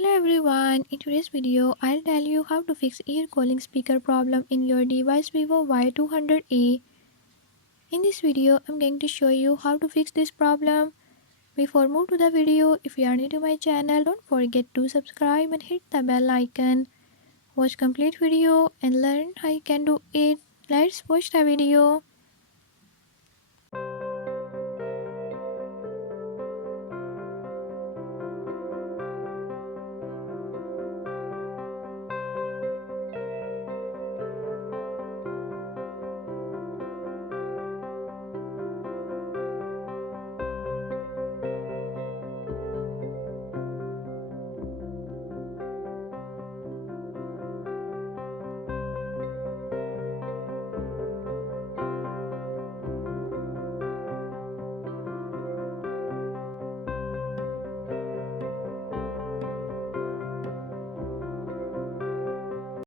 Hello everyone, in today's video I'll tell you how to fix ear calling speaker problem in your device Vivo Y200e. In this video I'm going to show you how to fix this problem. Before move to the video, if you are new to my channel, don't forget to subscribe and hit the bell icon. Watch complete video and learn how you can do it. Let's watch the video.